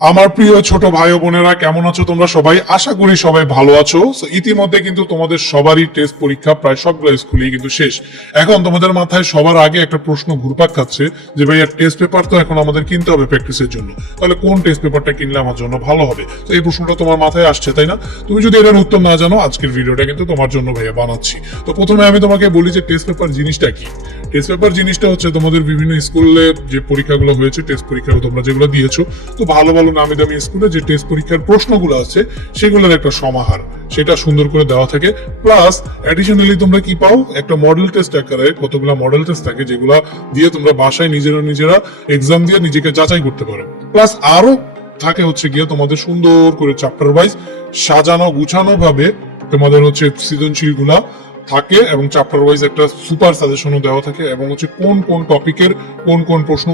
আমার প্রিয় ছোট ভাই বোনেরা, কেমন আছো তোমরা সবাই? আশা করি সবাই ভালো আছো। ইতিমধ্যে কিন্তু তোমাদের সবারই টেস্ট পরীক্ষা প্রায় সবগুলো স্কুলেই কিন্তু শেষ। এখন তোমাদের মাথায় সবার আগে একটা প্রশ্ন ঘুরপাক খাচ্ছে যে, ভাইয়া টেস্ট পেপার তো এখন আমাদের কিনতে হবে প্র্যাকটিসের জন্য। তাহলে কোন টেস্ট পেপারটা কিনলে আমার জন্য ভালো হবে? তো এই প্রশ্নটা তোমার মাথায় আসছে, তাই না? তুমি যদি এটার উত্তর না জানো, আজকের ভিডিওটা কিন্তু তোমার জন্য ভাইয়া বানাচ্ছি। তো প্রথমে আমি তোমাকে বলি যে টেস্ট পেপার জিনিসটা কি? টেস্ট পেপার জিনিসটা হচ্ছে তোমাদের বিভিন্ন স্কুলে যে পরীক্ষাগুলো হয়েছে টেস্ট পরীক্ষা তোমরা যেগুলো দিয়েছ, তো ভালো ভালো নামি দামি স্কুলে যে টেস্ট পরীক্ষার প্রশ্নগুলো আছে, সেগুলোর একটা সমাহার। সেটা সুন্দর করে দেওয়া থাকে। প্লাস অ্যাডিশনালি তোমরা কি পাও? একটা মডেল টেস্ট আকারে কতগুলো মডেল টেস্ট থাকে, যেগুলো দিয়ে তোমরা বাসায় নিজেরা নিজেরা এক্সাম দিয়ে নিজেকে যাচাই করতে পারো। প্লাস আরও থাকে হচ্ছে গিয়ে তোমাদের সুন্দর করে চ্যাপ্টার ওয়াইজ সাজানো, গুছানো ভাবে তোমাদের হচ্ছে সৃজনশীলগুলা থাকে এবং চ্যাপ্টার ওয়াইজ একটা সুপার সাজেশনও দেওয়া থাকে এবং হচ্ছে কোন কোন টপিকের কোন কোন প্রশ্ন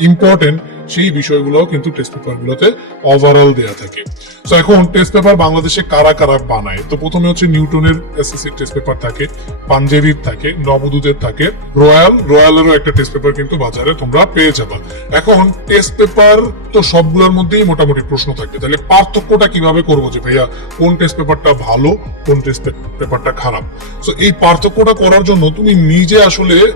ইম্পর্টেন্ট সেই বিষয়গুলো কিন্তু টেস্ট পেপার গুলোতে ওভারঅল দেওয়া থাকে। তো এখন টেস্ট পেপার বাংলাদেশে কারা কারা বানায়? তো প্রথমে হচ্ছে নিউটনের এসএসসি টেস্ট পেপার থাকে, পাঞ্জেরির থাকে, নবদূতের থাকে রয়্যাল রয়্যালেরও একটা টেস্ট পেপার কিন্তু বাজারে তোমরা পেয়ে যাবা। এখন টেস্ট পেপার তো সবগুলোর মধ্যেই মোটামুটি প্রশ্ন থাকবে। তাহলে পার্থক্যটা কীভাবে করব যে ভাইয়া, কোন টেস্ট পেপারটা ভালো, কোন টেস্ট পেপারটা খারাপ? তো এই পার্থক্যটা করার জন্য তুমি নিজে আসলে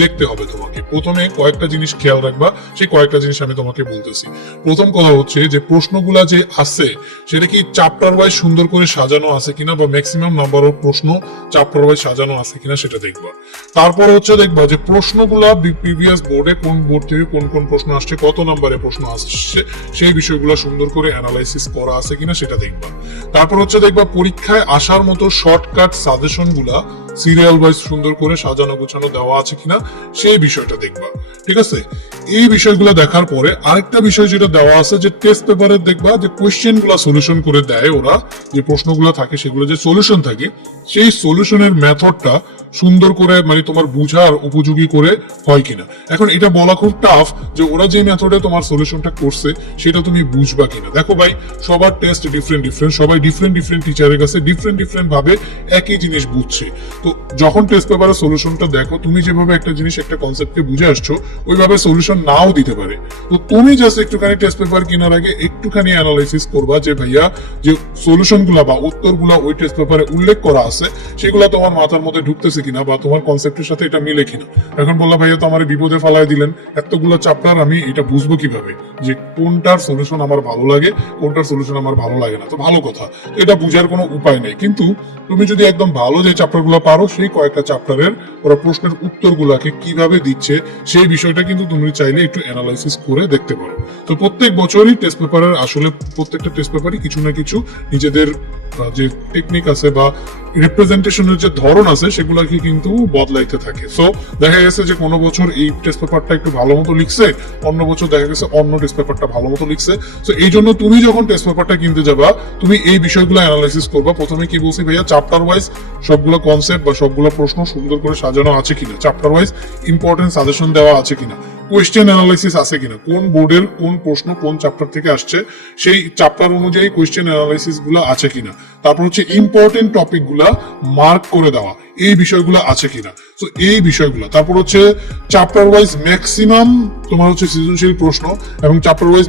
দেখতে হবে তোমাকে। প্রথমে কয়েকটা জিনিস খেয়াল রাখবা, সেই কয়েকটা জিনিস আমি তোমাকে বলতেছি। প্রথম কথা হচ্ছে যে, প্রশ্নগুলা যে আছে, সেটা কি চ্যাপ্টার ওয়াইজ সুন্দর করে সাজানো আছে কিনা বা ম্যাক্সিমাম নাম্বার অফ প্রশ্ন চ্যাপ্টার ওয়াইজ সাজানো আছে কিনা সেটা দেখবা। তারপর হচ্ছে দেখবা যে, প্রশ্নগুলা প্রিভিয়াস বোর্ডে কোন বোর্ড থেকে কোন কোন প্রশ্ন আসছে, কত নম্বরে প্রশ্ন আসছে সেই বিষয়গুলো সুন্দর করে অ্যানালাইসিস করা আছে কিনা সেটা দেখবা। তারপর হচ্ছে দেখবা পরীক্ষায় আসার মতো শর্টকাট সাজেশনগুলা সিরিয়াল ওয়াইজ সুন্দর করে সাজানো গোছানো দেওয়া আছে কিনা সেই বিষয়টা দেখবা। ঠিক আছে? এই বিষয়গুলো দেখার পরে আরেকটা বিষয় যেটা দেওয়া আছে যে টেস্ট পেপারে দেখবা যে কোয়েশ্চেনগুলা সলিউশন করে দেয় ওরা, যে প্রশ্নগুলো থাকে সেগুলো যে সলিউশন থাকে, সেই সলিউশনের মেথডটা সুন্দর করে মানে তোমার বুঝার উপযোগী করে হয় কিনা। এখন এটা বলা খুব টাফ যে ওরা যে মেথডে তোমার সলিউশনটা করছে, সেটা তুমি বুঝবা কিনা। দেখো ভাই, সবার টেস্ট ডিফারেন্ট ডিফারেন্ট সবাই ডিফারেন্ট ডিফারেন্ট টিচারের কাছে ডিফারেন্ট ডিফারেন্ট ভাবে একই জিনিস বুঝছে। তো যখন টেস্ট পেপারের সলিউশনটা দেখো, তুমি যেভাবে একটা জিনিস, একটা কনসেপ্টকে বুঝে আসছো, ওইভাবে সলিউশন নাও দিতে পারে। তো তুমি জাস্ট একটুখানি টেস্ট পেপার কেনার আগে একটুখানি অ্যানালাইসিস করবা যে ভাইয়া, যে সলিউশনগুলা বা উত্তরগুলা ওই টেস্ট পেপারে উল্লেখ করা আছে, সেগুলো তোমার মাথার মধ্যে ঢুকতেছে কিনা বা তোমার কনসেপ্টের সাথে এটা মিলে কিনা। এখন বললা, ভাইয়া, তো আমার বিপদে ফালায় দিলেন। এতগুলো চ্যাপ্টার আমি এটা বুঝব কীভাবে? যে কোনটার সলিউশন আমার ভালো লাগে, কোনটার সলিউশন আমার ভালো লাগে না? তো ভালো কথা। এটা বুঝার কোনো উপায় নেই। কিন্তু তুমি যদি একদম ভালো যে চ্যাপ্টারগুলো পারো, সেই কয়েকটা চ্যাপ্টারের ওরা প্রশ্নের উত্তরগুলাকে কীভাবে দিচ্ছে, সেই বিষয়টা কিন্তু তুমি চাইলে একটু অ্যানালাইসিস করে দেখতে পারো। তো প্রত্যেক বছরই টেস্ট পেপারের আসলে প্রত্যেকটা টেস্ট পেপারই কিছু না কিছু নিজেদের যে টেকনিক আছে বা রিপ্রেজেন্টেশনের যে ধরন আছে, সেগুলোকে কিন্তু বদলাইতে থাকে। সো দেখা গেছে যে কোনো বছর এই টেস্ট পেপারটা একটু ভালো মতো লিখছে, অন্য বছর দেখা গেছে অন্য টেস্ট পেপারটা ভালো মতো লিখছে। তো এই জন্য তুমি যখন টেস্ট পেপারটা কিনতে যাবা, তুমি এই বিষয়গুলো অ্যানালাইসিস করবা। প্রথমে কি বলছি ভাইয়া চ্যাপ্টার ওয়াইজ সবগুলো কনসেপ্ট বা সবগুলো প্রশ্ন সুন্দর করে সাজানো আছে কিনা? চ্যাপ্টার ওয়াইজ ইম্পর্টেন্ট সাজেশন দেওয়া আছে কিনা? কোয়েশ্চেন অ্যানালাইসিস আছে কিনা? কোন বোর্ডের কোন প্রশ্ন কোন চ্যাপ্টার থেকে আসছে? সেই চ্যাপ্টার অনুযায়ী কোয়েশ্চেন অ্যানালাইসিসগুলো আছে কিনা? তারপর হচ্ছে ইম্পর্টেন্ট টপিক মার্ক করে দেওয়া। এই বিষয়গুলো আছে কিনা? তো এই বিষয়গুলো। তারপর হচ্ছে চ্যাপ্টার ওয়াইজ ম্যাক্সিমাম তোমার হচ্ছে সৃজনশীল প্রশ্ন এবং চ্যাপ্টার ওয়াইজ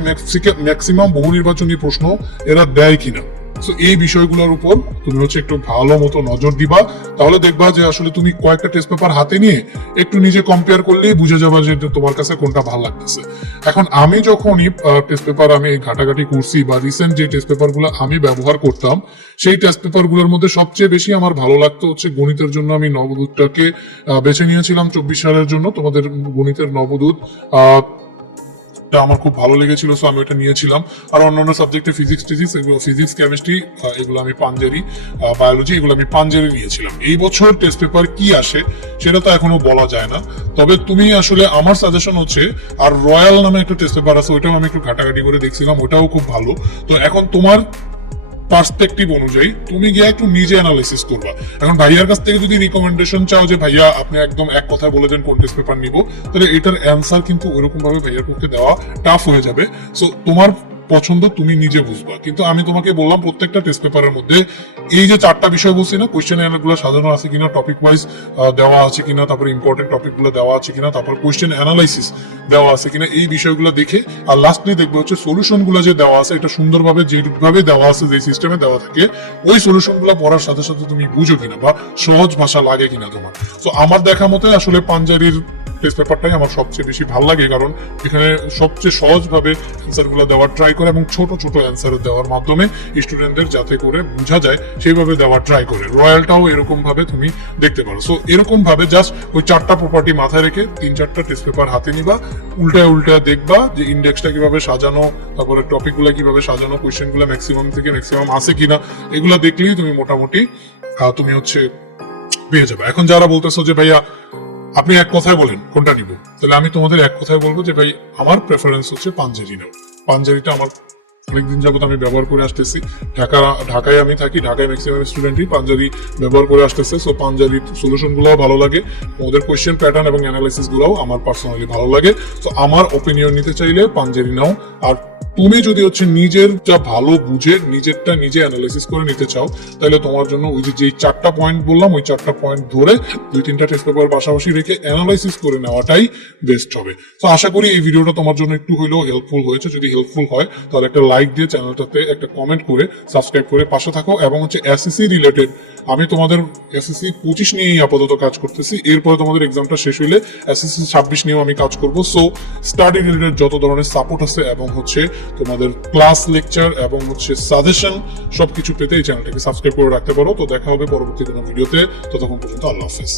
ম্যাক্সিমাম বহু নির্বাচনী প্রশ্ন এরা দেয় কিনা? তো এই বিষয়গুলোর উপর তুমি হচ্ছে একটু ভালো মতো নজর দিবা। তাহলে দেখবা যে আসলে তুমি কয়েকটা টেস্ট পেপার হাতে নিয়ে একটু নিজে কম্পেয়ার করলেই বুঝে যাবা যে তোমার কাছে কোনটা ভালো লাগতেছে। এখন আমি যখনই টেস্ট পেপার আমি ঘাটাঘাটি করছি বা রিসেন্ট যে টেস্ট পেপারগুলো আমি ব্যবহার করতাম সেই টেস্ট পেপারগুলোর মধ্যে সবচেয়ে বেশি আমার ভালো লাগতো হচ্ছে গণিতের জন্য আমি নবদূতটাকে বেছে নিয়েছিলাম চব্বিশ সালের জন্য তোমাদের গণিতের নবদূত আহ, টা আমার খুব ভালো লেগেছিল সো আমি ওটা নিয়েছিলাম। আর অন্যান্য সাবজেক্টে ফিজিক্স টিজিক্স এগুলো ফিজিক্স কেমিস্ট্রি এগুলো আমি পাঞ্জেরি বায়োলজি এগুলো আমি পাঞ্জেরি নিয়েছিলাম। এই বছর টেস্ট পেপার কি আসে, সেটা তো এখনও বলা যায় না। তবে তুমি আসলে আমার সাজেশন হচ্ছে, আর রয়্যাল নামে একটা টেস্ট পেপার আছে, ওইটাও আমি একটু ঘাটাঘাটি করে দেখছিলাম, ওটাও খুব ভালো। তো এখন তোমার পার্সপেক্টিভ অনুযায়ী তুমি গিয়ে একটু নিজে অ্যানালাইসিস করবা। এখন ভাইয়ার কাছ থেকে যদি রিকমেন্ডেশন চাও যে, ভাইয়া, আপনি একদম এক কথায় বলে দেন কোন টেস্ট পেপার নিব, তাহলে এটার অ্যান্সার কিন্তু ওইরকম ভাবে ভাইয়ার পক্ষে দেওয়া টাফ হয়ে যাবে। সো তোমার পছন্দ তুমি নিজে বুঝবা। কিন্তু আমি তোমাকে বললাম প্রত্যেকটা টেস্ট পেপারের মধ্যে এই যে চারটা বিষয় বলছি না কোয়েশ্চেনগুলো সাজানো আছে কিনা টপিক ওয়াইজ দেওয়া আছে কিনা, তারপর ইম্পর্টেন্ট টপিকগুলো দেওয়া আছে কিনা, তারপর কোয়েশ্চেন অ্যানালাইসিস দেওয়া আছে কিনা, এই বিষয়গুলো দেখে আর লাস্টলি দেখবে হচ্ছে সলিউশনগুলো যে দেওয়া আছে, এটা সুন্দরভাবে যেভাবে দেওয়া আছে, যে সিস্টেমে দেওয়া থাকে, ওই সলিউশনগুলো পড়ার সাথে সাথে তুমি বুঝো কিনা বা সহজ ভাষা লাগে কিনা তোমার। তো আমার দেখা মতে আসলে পাঞ্জারির টেস্ট পেপারটাই আমার সবচেয়ে বেশি ভালো লাগে, কারণ এখানে সবচেয়ে সহজভাবে অ্যান্সারগুলো দেওয়ার ট্রাই করে এবং ছোট ছোট অ্যান্সার দেওয়ার মাধ্যমে স্টুডেন্টদের যাতে করে বোঝা যায়, সেইভাবে দেওয়ার ট্রাই করে। রয়্যালটাও এরকম ভাবে তুমি দেখতে পারো। সো এরকম ভাবে জাস্ট ওই চারটা প্রপার্টি মাথায় রেখে তিন, চারটা টেস্ট পেপার হাতে নিবা, উল্টায় উল্টায় দেখবা যে ইন্ডেক্সটা কীভাবে সাজানো, তারপরে টপিকগুলো কীভাবে সাজানো কোয়েশ্চেনগুলো ম্যাক্সিমাম থেকে ম্যাক্সিমাম আছে কিনা, এগুলো দেখলেই তুমি মোটামুটি তুমি হচ্ছে পেয়ে যাবে। এখন যারা বলতেছো যে, ভাইয়া আপনি এক কথায় বলেন, কোনটা নিব? তাহলে আমি তোমাদের এক কথায় বলব যে ভাই, আমার প্রেফারেন্স হচ্ছে পাঞ্জারি নাও। পাঞ্জারিটা আমার অনেকদিন যাবত আমি ব্যবহার করে আসতেছি। ঢাকা, ঢাকায় আমি থাকি, ঢাকায় ম্যাক্সিমাম স্টুডেন্টই পাঞ্জাবি ব্যবহার করে আসতেছে। সো পাঞ্জাবির সলিউশন গুলোও ভালো লাগে। ওদের কোয়েশ্চেন প্যাটার্ন এবং অ্যানালাইসিস গুলোও আমার পার্সোনালি ভালো লাগে। তো আমার ওপিনিয়ন নিতে চাইলে পাঞ্জাবি নাও। আর তুমি যদি হচ্ছে নিজের যা ভালো বুঝে নিজেরটা নিজে অ্যানালাইসিস করে নিতে চাও, তাহলে তোমার জন্য ওই যে চারটা পয়েন্ট বললাম, ওই চারটা পয়েন্ট ধরে দুই তিনটা টেস্ট পেপার পাশাপাশি রেখে অ্যানালাইসিস করে নেওয়াটাই বেস্ট হবে। তো আশা করি এই ভিডিওটা তোমার জন্য একটু হলেও হেল্পফুল হয়েছে। যদি হেল্পফুল হয়, তাহলে একটা লাইক দিয়ে চ্যানেলটাতে একটা কমেন্ট করে সাবস্ক্রাইব করে পাশে থাকো এবং হচ্ছে এসএসসি রিলেটেড আমি তোমাদের এসএসসি পঁচিশ নিয়েই আপাতত কাজ করতেছি। এরপরে তোমাদের এক্সামটা শেষ হইলে এসএসসি ছাব্বিশ নিয়েও আমি কাজ করব। সো স্টাডি রিলেটেড যত ধরনের সাপোর্ট আছে এবং হচ্ছে তোমাদের ক্লাস লেকচার এবং হচ্ছে সাজেশন সবকিছু পেতে এই চ্যানেলটাকে সাবস্ক্রাইব করে রাখতে পারো। তো দেখা হবে পরবর্তী কোনো ভিডিওতে ততক্ষণ পর্যন্ত আল্লাহ হাফেজ।